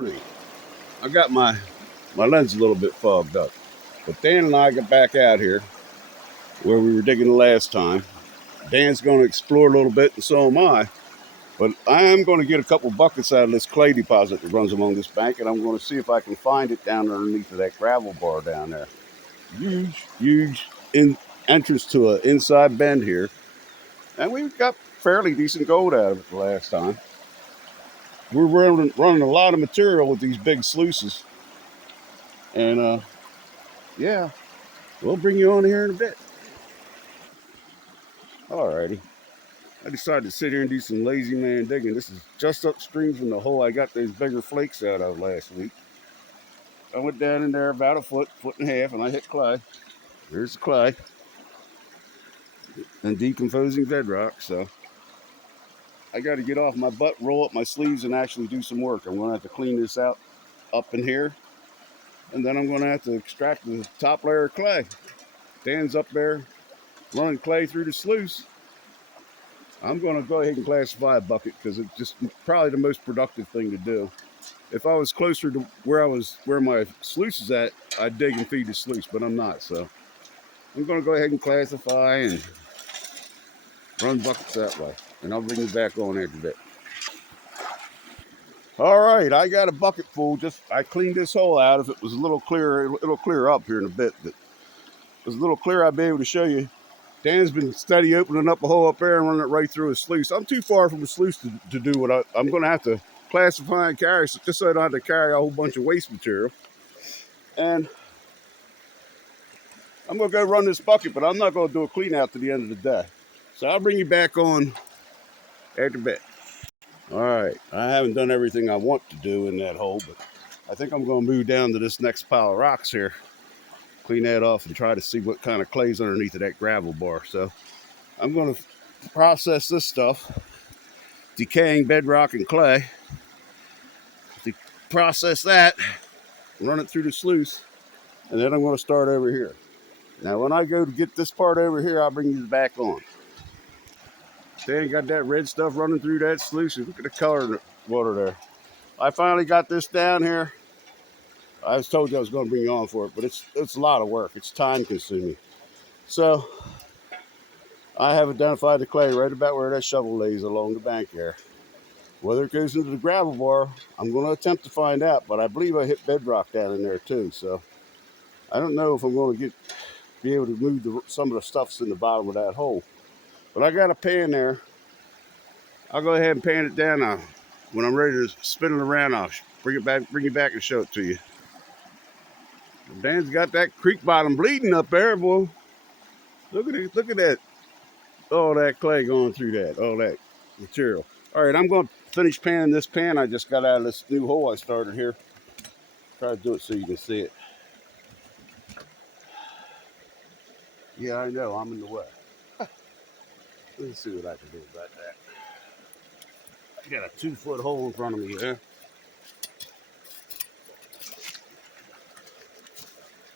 Morning. I got my lens a little bit fogged up, but Dan and I got back out here where we were digging the last time. Dan's going to explore a little bit, and so am I. But I am going to get a couple buckets out of this clay deposit that runs along this bank, and I'm going to see if I can find it down underneath of that gravel bar down there. Huge entrance to an inside bend here, and we got fairly decent gold out of it the last time. We're running a lot of material with these big sluices, and yeah, we'll bring you on here in a bit. Alrighty. I decided to sit here and do some lazy man digging. This is just upstream from the hole I got those bigger flakes out of last week. I went down in there about a foot and a half, and I hit clay. There's the clay and decomposing bedrock. So I got to get off my butt, roll up my sleeves, and actually do some work. I'm going to have to clean this out up in here, and then I'm going to have to extract the top layer of clay. Dan's up there running clay through the sluice. I'm going to go ahead and classify a bucket because it's just probably the most productive thing to do. If I was closer to where my sluice is at, I'd dig and feed the sluice, but I'm not. So I'm going to go ahead and classify and run buckets that way. And I'll bring you back on after that. All right, I got a bucket full. I cleaned this hole out. If it was a little clearer, it'll clear up here in a bit. But if it was a little clearer, I'd be able to show you. Dan's been steady opening up a hole up there and running it right through his sluice. I'm too far from the sluice to do what I'm going to have to classify and carry, just so I don't have to carry a whole bunch of waste material. And I'm going to go run this bucket, but I'm not going to do a clean out to the end of the day. So I'll bring you back on after bed. All right, I haven't done everything I want to do in that hole, but I think I'm going to move down to this next pile of rocks here, clean that off, and try to see what kind of clay's underneath of that gravel bar. So I'm going to process this stuff, decaying bedrock and clay, process that, run it through the sluice, and then I'm going to start over here. Now, when I go to get this part over here, I'll bring you back on. Dan got that red stuff running through that sluice. Look at the color of the water there. I finally got this down here. I was told you I was going to bring you on for it, but it's a lot of work. It's time consuming. So I have identified the clay right about where that shovel lays along the bank there. Whether it goes into the gravel bar, I'm going to attempt to find out, but I believe I hit bedrock down in there too. So I don't know if I'm going to be able to move some of the stuffs in the bottom of that hole. But I got a pan there. I'll go ahead and pan it down now. When I'm ready to spin it around, I'll bring you back and show it to you. Dan's got that creek bottom bleeding up there, boy. Look at that. All that clay going through that, all that material. All right, I'm going to finish panning this pan I just got out of this new hole I started here. Try to do it so you can see it. Yeah, I know, I'm in the way. Let's see what I can do about that. I got a 2-foot hole in front of me there.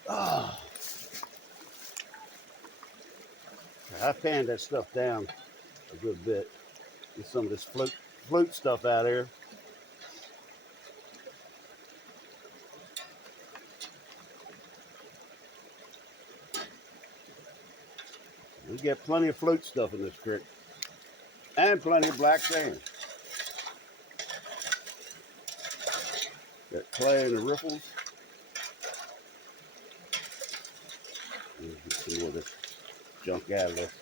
Oh. I panned that stuff down a good bit. Get some of this float stuff out here. We get plenty of float stuff in this creek. And plenty of black sand. Got clay in the riffles. Get some more of this junk out of this.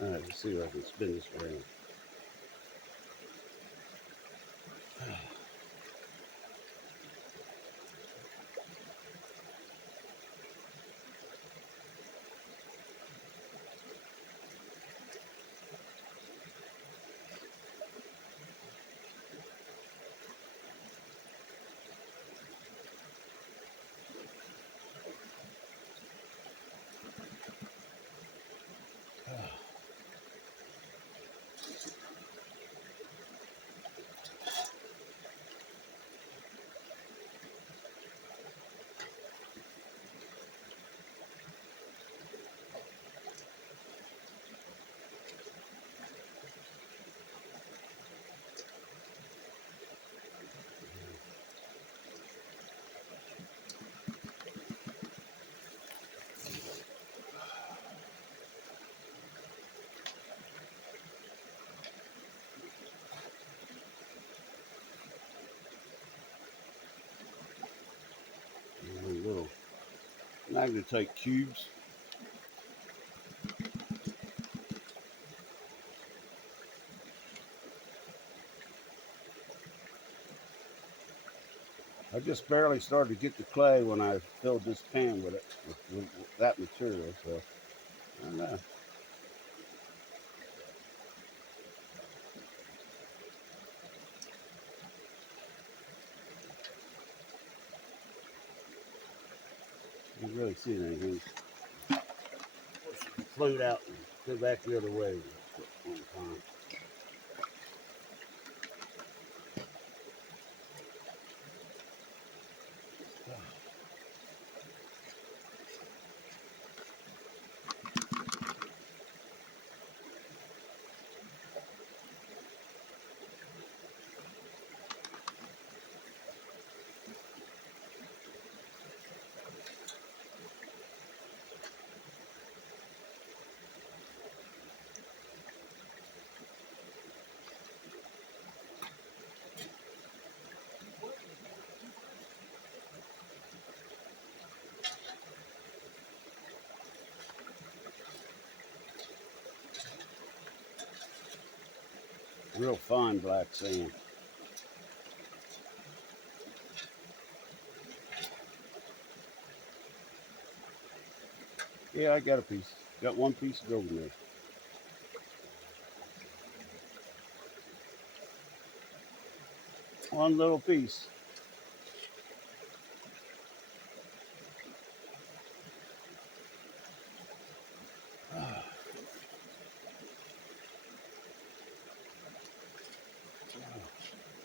All right, let's see if I can spin this around. magnetite cubes. I just barely started to get the clay when I filled this pan with it, with that material, so I don't know. You can't really see anything. Float out and go back the other way one time. Real fine black sand. Yeah, I got a piece. Got one piece of gold in there. One little piece.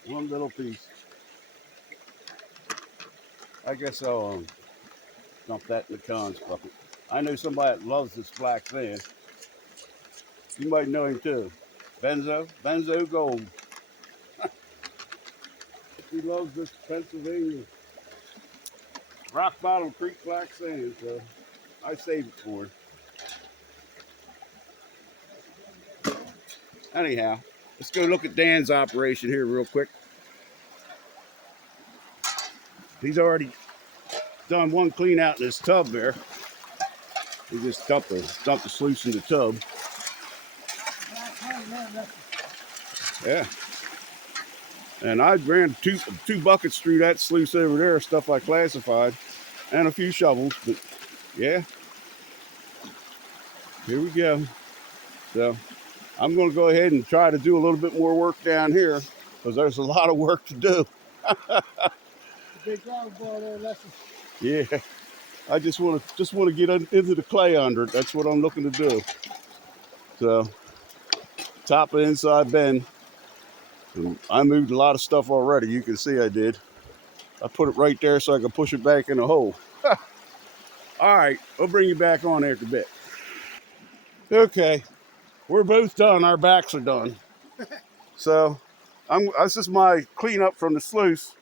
One little piece. I guess I'll dump that in the cons bucket. I know somebody that loves this black sand. You might know him too. Benzo Gold. He loves this Pennsylvania Rock Bottom Creek black sand, so I saved it for him. Anyhow, let's go look at Dan's operation here real quick. He's already done one clean out in his tub there. He just dumped the sluice in the tub. Yeah. And I ran two buckets through that sluice over there, stuff I classified, and a few shovels. But yeah, here we go. So I'm going to go ahead and try to do a little bit more work down here because there's a lot of work to do. Big ground ball there, Leslie. Yeah, I just want to get into the clay under it. That's what I'm looking to do. So top of the inside bend. And I moved a lot of stuff already. You can see I did. I put it right there so I can push it back in the hole. All right, we'll bring you back on after a bit. Okay, we're both done. Our backs are done. So this is my cleanup from the sluice.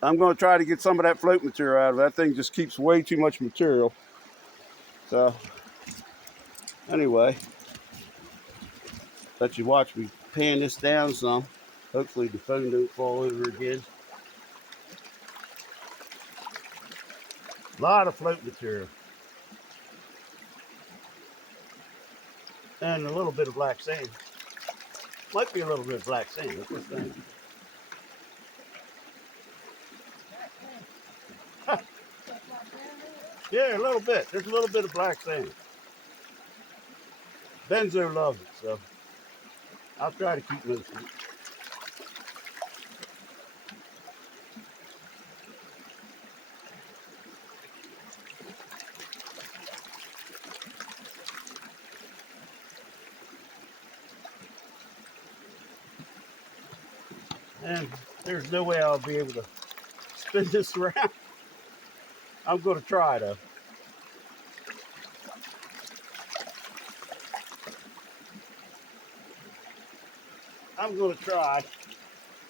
I'm going to try to get some of that float material out of it. That thing just keeps way too much material. So anyway, let you watch me pan this down some. Hopefully the phone don't fall over again. A lot of float material. And a little bit of black sand. Might be a little bit of black sand. What's this thing? Yeah, a little bit. There's a little bit of black sand. Benzo loves it, so I'll try to keep most of it. And there's no way I'll be able to spin this around. I'm going to try though. I'm going to try.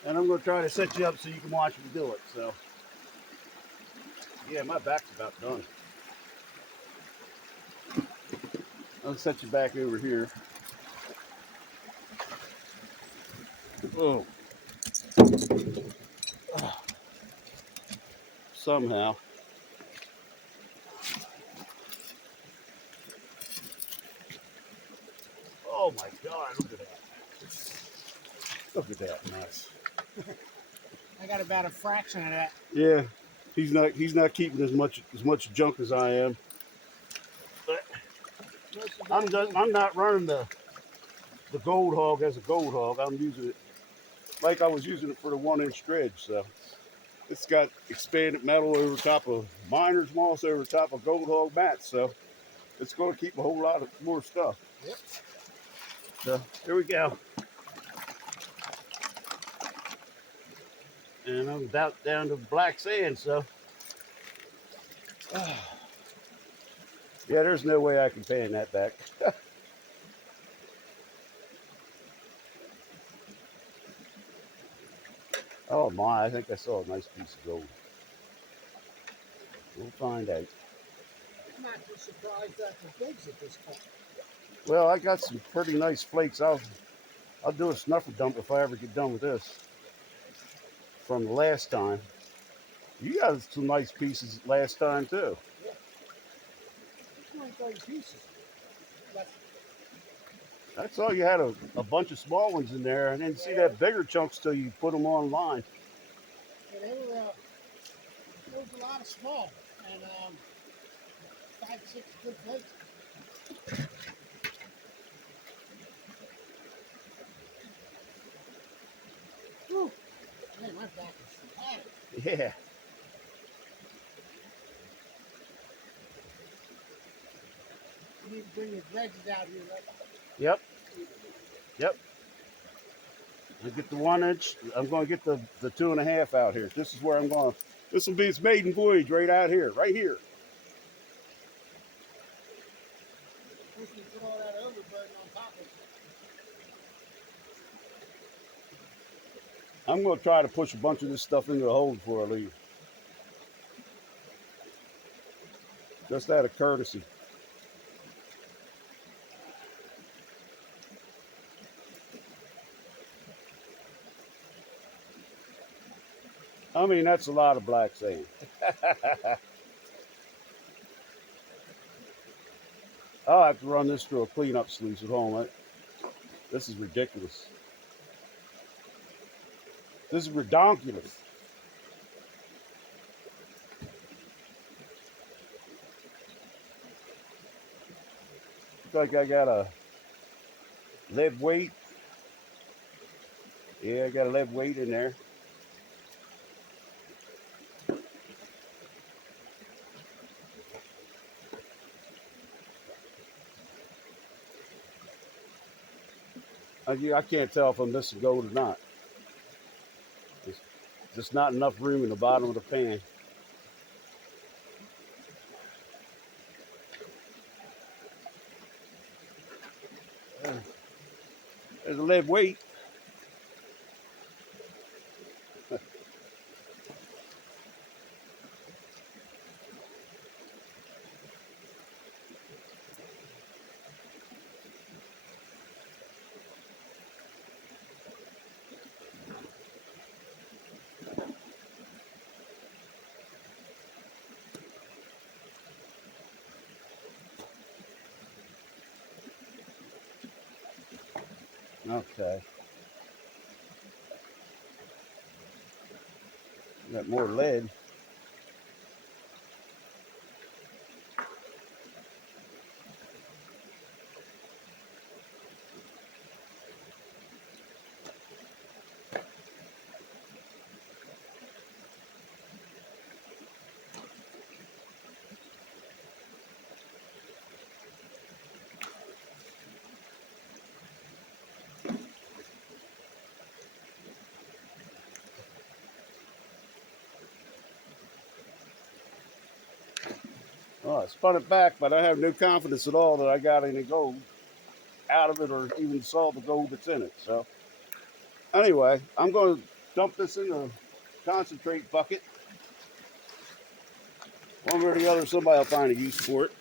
And I'm going to try to set you up so you can watch me do it. So, yeah, my back's about done. I'll set you back over here. Oh. Somehow. Look at that mess. I got about a fraction of that. Yeah, he's not keeping as much junk as I am. But I'm not running the gold hog as a gold hog. I'm using it like I was using it for the 1-inch dredge. So it's got expanded metal over top of miner's moss over top of gold hog mats. So it's going to keep a whole lot of more stuff. Yep. So here we go. And I'm about down to black sand. So yeah, there's no way I can pan that back. Oh my, I think I saw a nice piece of gold. We'll find out. I'm not too surprised that the bigs at this point. Well, I got some pretty nice flakes. I'll do a snuffer dump if I ever get done with this. From the last time. You got some nice pieces last time too. Yeah. 30 pieces. But That's all you had a bunch of small ones in there. I didn't see that bigger chunks till you put them online. yeah, there was a lot of small and 5, 6 good flakes. Whew. Man, my back is flat. Yeah. You need to bring your dredges out here. Right? Yep. Yep. I get the 1-inch. I'm going to get the 2.5 out here. This is where I'm going. This will be its maiden voyage right out here, right here. Wish we put all that overburden on top of it. I'm going to try to push a bunch of this stuff into the hole before I leave. Just out of courtesy. I mean, that's a lot of black sand. I'll have to run this through a cleanup sluice at home. This is ridiculous. This is redonkulous. Looks like I got a lead weight. Yeah, I got a lead weight in there. I can't tell if I'm missing gold or not. There's just not enough room in the bottom of the pan. There's a lead weight. Okay. Got more lead. Oh, I spun it back, but I have no confidence at all that I got any gold out of it or even saw the gold that's in it. So anyway, I'm going to dump this in the concentrate bucket. One way or the other, somebody will find a use for it.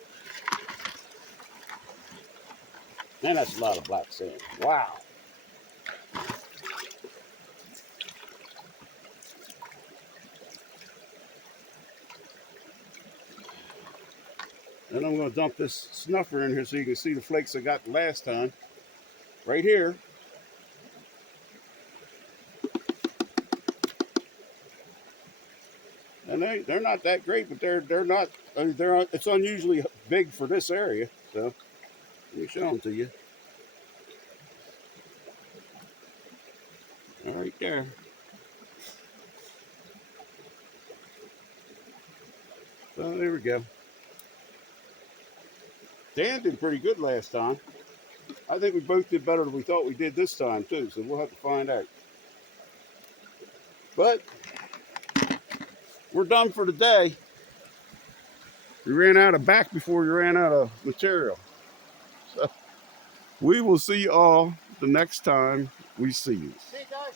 Man, that's a lot of black sand. Wow. And I'm going to dump this snuffer in here so you can see the flakes I got the last time. Right here. And they're not that great, but they're not. It's unusually big for this area. So let me show them to you. All right there. So there we go. Dan did pretty good last time. I think we both did better than we thought we did this time too. So we'll have to find out. But we're done for today. We ran out of back before we ran out of material. So we will see you all the next time we see you. See you guys.